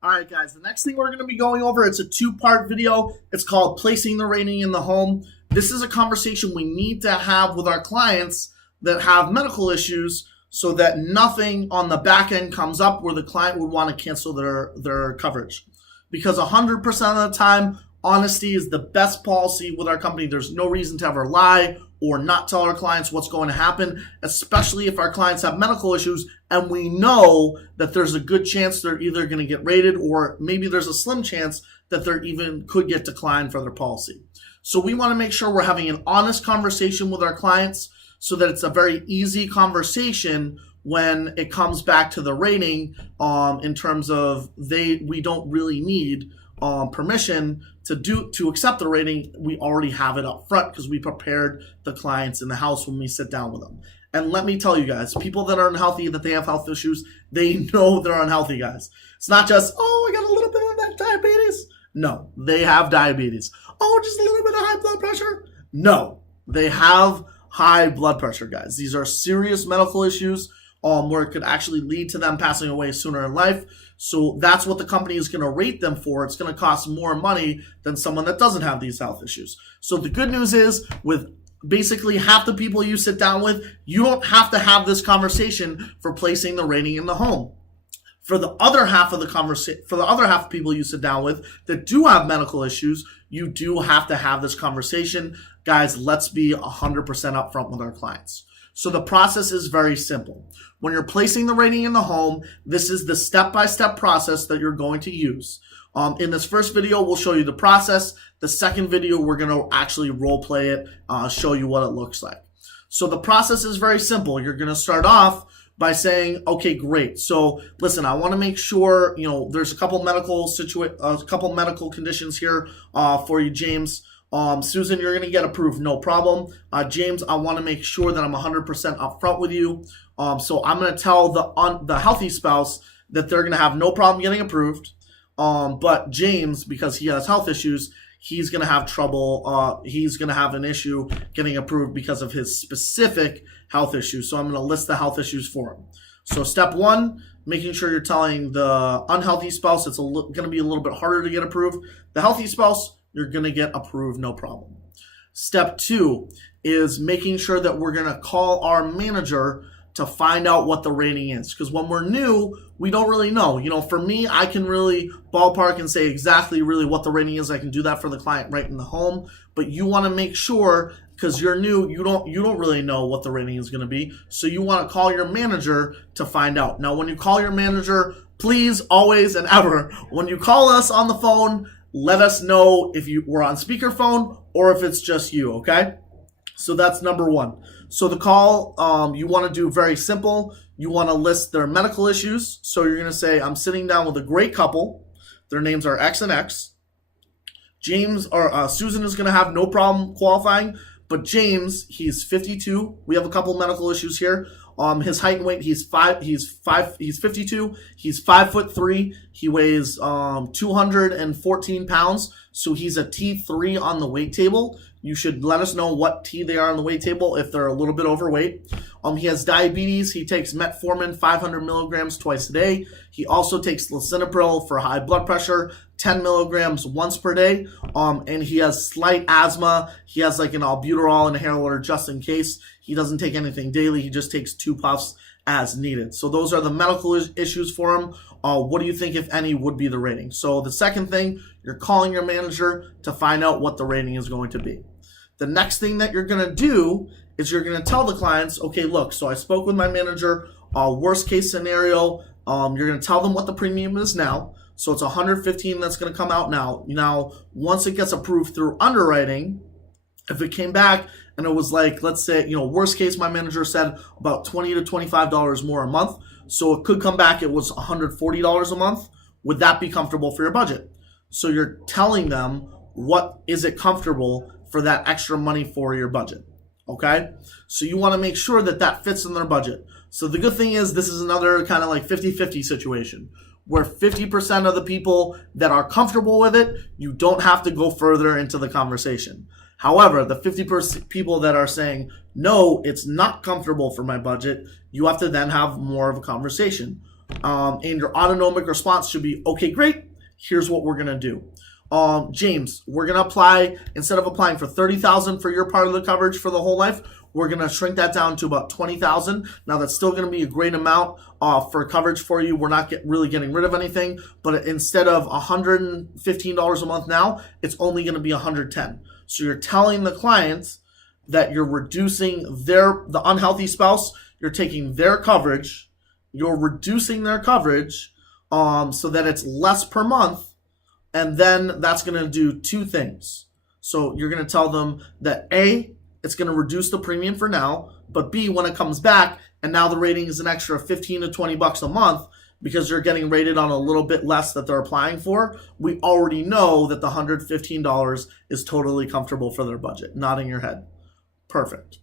All right, guys, the next thing we're going to be going over, it's a two-part video. It's called Placing the Rating in the Home. This is a conversation we need to have with our clients that have medical issues so that nothing on the back end comes up where the client would want to cancel their coverage. Because 100% of the time, honesty is the best policy with our company. There's no reason to ever lie or not tell our clients what's going to happen, especially if our clients have medical issues and we know that there's a good chance they're either going to get rated or maybe there's a slim chance that they're even could get declined for their policy. So we want to make sure we're having an honest conversation with our clients so that it's a very easy conversation when it comes back to the rating, in terms of we don't really need permission to accept the rating. We already have it up front because we prepared the clients in the house when we sit down with them. And let me tell you guys, people that are unhealthy, that they have health issues, they know they're unhealthy, guys. It's not just, oh, I got a little bit of that diabetes. No, they have diabetes. Oh, just a little bit of high blood pressure. No, they have high blood pressure, guys. These are serious medical issues where it could actually lead to them passing away sooner in life. So that's what the company is going to rate them for. It's going to cost more money than someone that doesn't have these health issues. So the good news is, with basically half the people you sit down with, you don't have to have this conversation for placing the rating in the home. For the other half of the conversation, for the other half of people you sit down with that do have medical issues, you do have to have this conversation. Guys, let's be 100% upfront with our clients. So the process is very simple. When you're placing the rating in the home, this is the step-by-step process that you're going to use. In this first video, we'll show you the process. The second video, we're going to actually role play it, show you what it looks like. So the process is very simple. You're going to start off by saying, okay, great. So listen, I want to make sure, there's a couple medical conditions here for you, James. Susan, you're going to get approved, no problem. James, I want to make sure that I'm 100% upfront with you. So I'm going to tell the healthy spouse that they're going to have no problem getting approved. But James, because he has health issues, he's going to have trouble. He's going to have an issue getting approved because of his specific health issues. So I'm going to list the health issues for him. So step one, making sure you're telling the unhealthy spouse it's going to be a little bit harder to get approved. The healthy spouse, you're going to get approved, no problem. Step two is making sure that we're going to call our manager to find out what the rating is. Because when we're new, we don't really know. For me, I can really ballpark and say exactly really what the rating is. I can do that for the client right in the home. But you want to make sure, because you're new, you don't really know what the rating is going to be. So you want to call your manager to find out. Now, when you call your manager, please, always and ever, when you call us on the phone, let us know if you were on speakerphone or if it's just you, okay? So that's number one. So the call, you want to do very simple. You want to list their medical issues. So you're going to say, I'm sitting down with a great couple. Their names are X and X. James or Susan is going to have no problem qualifying, but James, he's 52. We have a couple medical issues here. His height and weight, he's 52. He's 5'3". He weighs 214 pounds. So he's a T3 on the weight table. You should let us know what T they are on the weight table if they're a little bit overweight. He has diabetes. He takes metformin 500 milligrams twice a day. He also takes lisinopril for high blood pressure, 10 milligrams once per day. And he has slight asthma. He has like an albuterol inhaler just in case. He doesn't take anything daily. He just takes 2 puffs as needed. So those are the medical issues for him. What do you think, if any, would be the rating? So the second thing, you're calling your manager to find out what the rating is going to be. The next thing that you're going to do is you're going to tell the clients, okay, look, so I spoke with my manager, worst case scenario, you're going to tell them what the premium is now. So it's $115 that's going to come out now. Now, once it gets approved through underwriting, if it came back and it was like, let's say, worst case, my manager said about $20 to $25 more a month. So it could come back, it was $140 a month. Would that be comfortable for your budget? So you're telling them what is it comfortable for that extra money for your budget, okay? So you want to make sure that that fits in their budget. So the good thing is this is another kind of like 50-50 situation where 50% of the people that are comfortable with it, you don't have to go further into the conversation. However, the 50% people that are saying, no, it's not comfortable for my budget, you have to then have more of a conversation. and your autonomic response should be, okay, great, here's what we're going to do. James, we're going to apply, instead of applying for $30,000 for your part of the coverage for the whole life, we're going to shrink that down to about $20,000. Now that's still going to be a great amount for coverage for you. We're not really getting rid of anything, but instead of $115 a month now, it's only going to be $110. So you're telling the clients that you're reducing the unhealthy spouse, you're taking their coverage, you're reducing their coverage so that it's less per month. And then that's going to do two things. So you're going to tell them that A, it's going to reduce the premium for now, but B, when it comes back, and now the rating is an extra 15 to 20 bucks a month because you're getting rated on a little bit less that they're applying for, we already know that the $115 is totally comfortable for their budget. Nodding your head. Perfect.